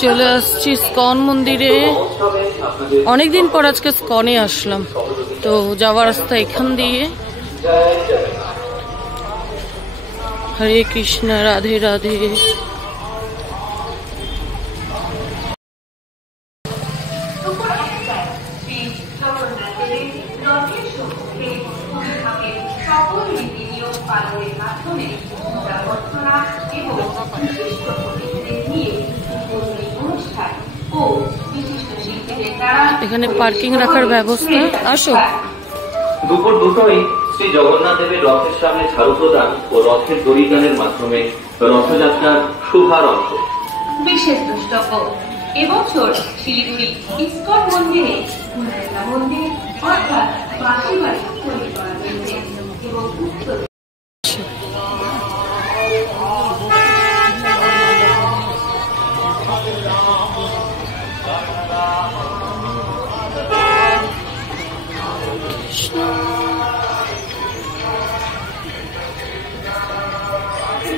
চলে আসছি স্কন মন্দিরে। অনেকদিন পর আজকে স্কনে আসলাম, তো যাওয়ার রাস্তা এখান দিয়ে। হরে কৃষ্ণ, রাধে রাধে। এখানে পার্কিং রাখার ব্যবস্থা। আসো। দুপুর দুটোই শ্রী জগন্নাথ দেবের রথের সামনে ঝাড়ু প্রদান ও রথের দড়িগানের মাধ্যমে রথযাত্রার শুভারম্ভ। বিশেষ দ্রষ্টব্য, এবছর শিলিগুড়ি ইস্কন মন্দিরে মন্দির অর্থাৎ বাসি বাড়ি তৈরি করা হয়েছে এবং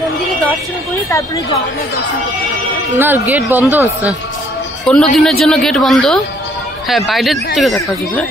মন্দিরে দর্শন করি, তারপরে জগন্নাথ দর্শন করতে হবে না। গেট বন্ধ আছে 15 দিনের জন্য, গেট বন্ধ। হ্যাঁ, বাইরের থেকে দেখা যাবে।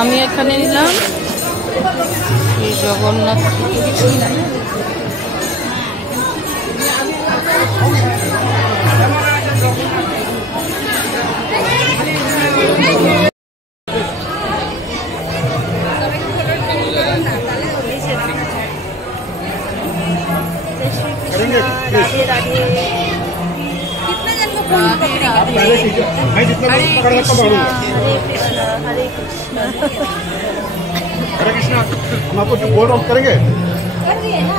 আমি এখানে নিলাম জগন্নাথ। कृष्ण राधे राधे। कितने जन को फोन पकड़ेगा? पहले कीजिए, मैं जितना पकड़ सकता हूँ पकड़ूंगा। हरे कृष्ण हरे कृष्ण। हरे कृष्णा, हम आपको जो बोल रहा हूँ करेंगे। कर दिए ना?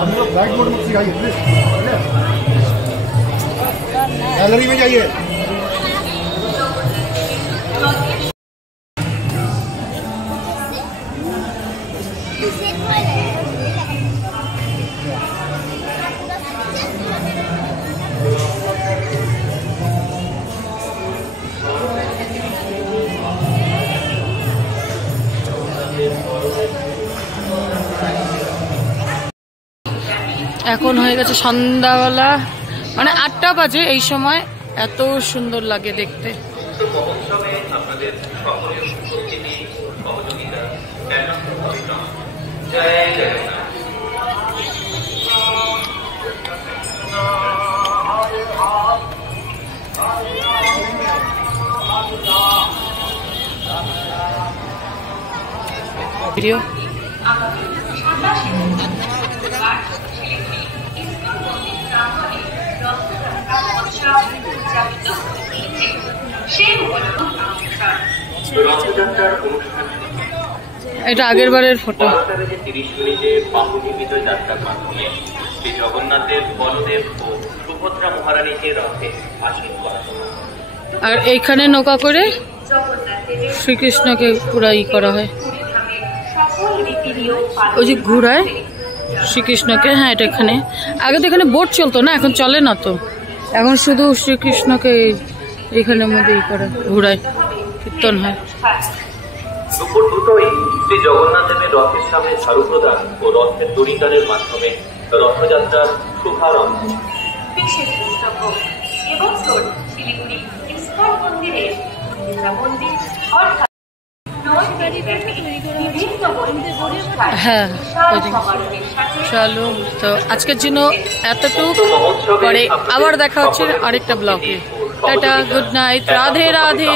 हम लोग ब्लैक बोर्ड में सिखाइए प्लीज। गैलरी में जाइए। এখন হয়ে গেছে সন্ধ্যাবেলা, মানে 8টা বাজে। এই সময় এত সুন্দর লাগে দেখতে। মহোৎসবে আপনাদের সকলের উপস্থিতি সহযোগিতা জয় জগন্নাথ। ভিডিও রথযাত্রার অনুষ্ঠান এটা আগের বারের ফটো। 30 মিনিটে বাহুনির্মিত যাত্রার মাধ্যমে শ্রী জগন্নাথের বলদেব ও সুভদ্রা মহারানীকে রথে আসীন করা হয়। আর এইখানে নৌকা করে শ্রীকৃষ্ণকে পুরা করা হয়। ওই যে ঘুরায় শ্রীকৃষ্ণকে। হ্যাঁ, এটা এখানে আগে তো এখানে বোট চলতো না, এখন চলে না তো। এখন শুধু শ্রীকৃষ্ণকে এখানের মধ্যে করে ঘুরায়, কীর্তন হয়। দুপুর দুটোই শ্রী জগন্নাথ দেবের রথের সামনে ঝাড়ু প্রদান ও রথের দড়িদানের মাধ্যমে রথযাত্রার শুভারম্ভ। বিশেষ দ্রষ্টব্য এবছর শিলিগুড়ি ইস্কন মন্দিরের মন্দির অর্থাৎ হ্যাঁ, চলো তো আজকের জন্য এতটুকু। পরে আবার দেখা হচ্ছে আরেকটা ব্লগে। Tata, good night, Radhe Radhe.